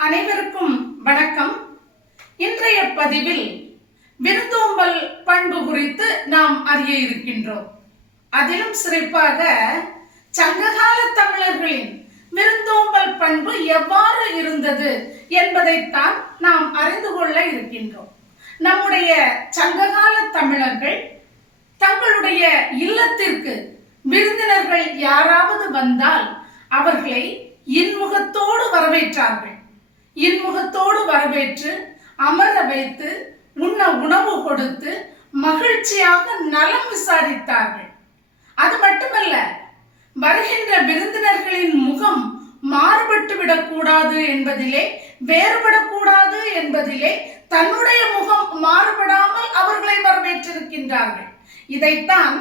அனைவருக்கும் வணக்கம். இன்றைய பதிவில் விருந்தோம்பல் பண்பு குறித்து நாம் அறிய இருக்கின்றோம். அதிலும் சிறப்பாக சங்ககால தமிழர்களின் விருந்தோம்பல் பண்பு எவ்வாறு இருந்தது என்பதைத்தான் நாம் அறிந்து கொள்ள இருக்கின்றோம். நம்முடைய சங்ககால தமிழர்கள் தங்களுடைய இல்லத்திற்கு விருந்தினர்கள் யாராவது வந்தால் அவர்களை இன்முகத்தோடு வரவேற்றார்கள். இன்முகத்தோடு வரவேற்று அமர வைத்து உண்ண உணவு கொடுத்து மகிழ்ச்சியாக நலம் விசாரித்தார்கள். அது மட்டுமல்ல, வருகின்ற விருந்தினர்களின் முகம் மாறுபட்டு விடக்கூடாது என்பதிலே, வேறுபடக்கூடாது என்பதிலே தன்னுடைய முகம் மாறுபடாமல் அவர்களை வரவேற்றிருக்கின்றார்கள். இதைத்தான்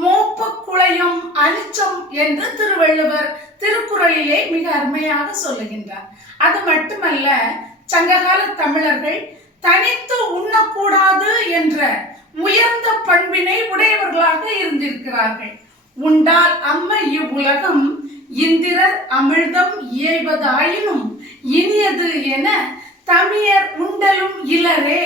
மோப்ப குளையும் அனிச்சம் என்று திருவள்ளுவர் திருக்குறளிலே மிக அருமையாக சொல்லுகின்றார். அது மட்டுமல்ல, சங்ககால தமிழர்கள் தனித்து உண்ணக்கூடாது என்ற உயர்ந்த பண்பினை உடையவர்களாக இருந்திருக்கிறார்கள். உண்டால் அம்மை இவ்வுலகம் இந்திரர் அமிழ்தம் இயைவதாயினும் இனியது என தமியர் உண்டலும் இலரே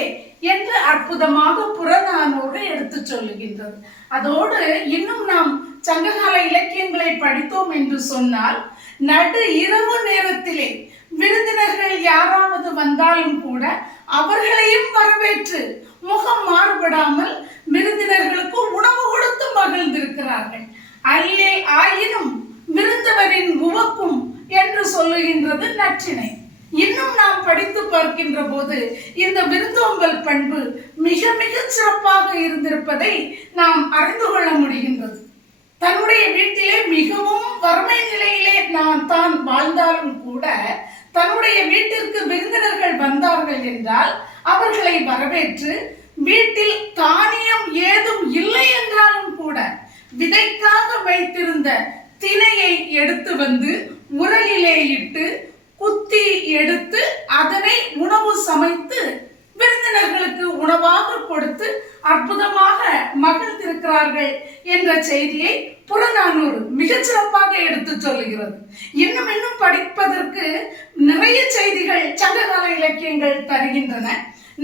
என்று அற்புதமாக புறநானூறு எடுத்து சொல்லுகின்றது. அதோடு இன்னும் நாம் சங்ககால இலக்கியங்களை படித்தோம் என்று சொன்னால், நடு இரவு நேரத்திலே விருந்தினர்கள் யாராவது வந்தாலும் கூட அவர்களையும் வரவேற்று முகம் மாறுபடாமல் விருந்தினர்களுக்கு உணவு கொடுத்து மகிழ்ந்திருக்கிறார்கள். அல்லே ஆயினும் விருந்தவரின் உவக்கும் என்று சொல்லுகின்றது நற்றிணை. இன்னும் நாம் படித்து பார்க்கின்ற போது இந்த விருந்தோம்பல் பண்பு மிக மிக சிறப்பாக இருந்திருப்பதை நாம் அறிந்து கொள்ள முடிகின்றது. தன்னுடைய வீட்டிலே மிகவும் வறுமை நிலையிலே தான் வாழ்ந்தாலும் கூட தன்னுடைய வீட்டிற்கு விருந்தினர்கள் வந்தார்கள் என்றால் அவர்களை வரவேற்று, வீட்டில் தானியம் ஏதும் இல்லை என்றாலும் கூட விதைக்காக வைத்திருந்த திணையை எடுத்து வந்து உரலிலே இட்டு குத்தி எடுத்து அதனை உணவு சமைத்து விருந்தினர்களுக்கு உணவாக கொடுத்து அற்புதமாக மகிழ்ந்திருக்கிறார்கள் என்ற செய்தியை புறநானூறு மிகச்சிறப்பாக எடுத்து சொல்லுகிறது. இன்னும் படிப்பதற்கு நிறைய செய்திகள் சங்ககால இலக்கியங்கள் தருகின்றன.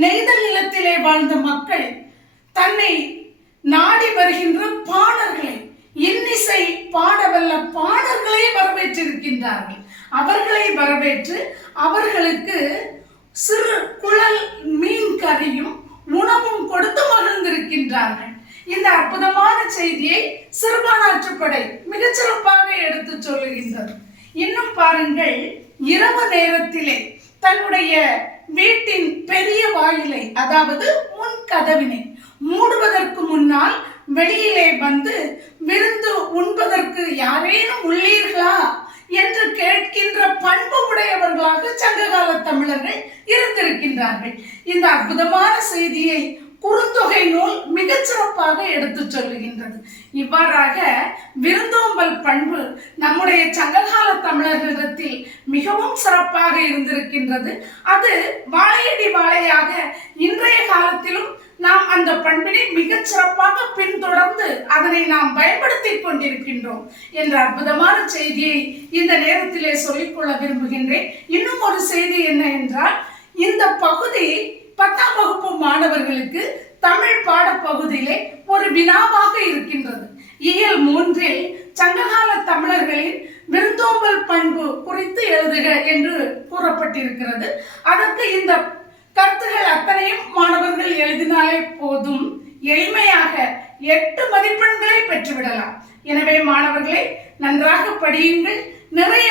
நெய்தல் நிலத்திலே வாழ்ந்த மக்கள் தன்னை நாடி வருகின்ற பாடல்களை, இன்னிசை பாடவல்ல பாடல்களை வரவேற்றிருக்கின்றார்கள். அவர்களை வரவேற்று அவர்களுக்கு சிறு குழல் மீன் கறியும் உணவும் கொடுத்து மகிழ்ந்திருக்கின்றார்கள். இந்த அற்புதமான செய்தியை சிறுபான்றாற்றுப்படை மிகச்சிறப்பாக எடுத்து சொல்லுகின்றது. இன்னும் பாருங்கள், இரவு நேரத்திலே தன்னுடைய வீட்டின் பெரிய வாயிலை, அதாவது முன் கதவினை மூடுவதற்கு முன்னால் வெளியிலே வந்து விருந்து உண்பதற்கு யாரேனும் உள்ளீர்களா என்று கேட்கின்ற பண்பு உடையவர்களாக சங்ககால தமிழர்கள் இருந்திருக்கின்றார்கள். இந்த அற்புதமான செய்தியை குறுந்தொகை நூல் மிகச்சிறப்பாக எடுத்து சொல்லுகின்றது. இவ்வாறாக விருந்தோம்பல் பண்பு நம்முடைய சங்ககால தமிழர்களிடத்தில் மிகவும் சிறப்பாக இருந்திருக்கின்றது. அது வாழையடி வாழையாக இன்றைய காலத்திலும் நாம் அந்த பண்பினை மிகச் சிறப்பாக பின்தொடர்ந்து அதனை நாம் பயன்படுத்தி கொண்டிருக்கின்றோம் என்ற அற்புதமான செய்தியை இந்த நேரத்திலே சொல்லிக்கொள்ள விரும்புகின்றேன். இன்னும் ஒரு செய்தி என்ன என்றால், இந்த பகுதி 10ஆம் வகுப்பு மாணவர்களுக்கு தமிழ் பாடப்பகுதியிலே ஒரு வினாவாக இருக்கின்றது. இயல் 3இல் சங்ககால தமிழர்களின் விருந்தோம்பல் பண்பு குறித்து எழுதுக என்று கூறப்பட்டிருக்கிறது. அதற்கு இந்த கருத்துகள் அத்தனையும் மாணவர்கள் எழுதினாலே போதும், எளிமையாக 8 மதிப்பெண்களை பெற்றுவிடலாம். எனவே மாணவர்களை நன்றாக படியுங்கள், நிறைய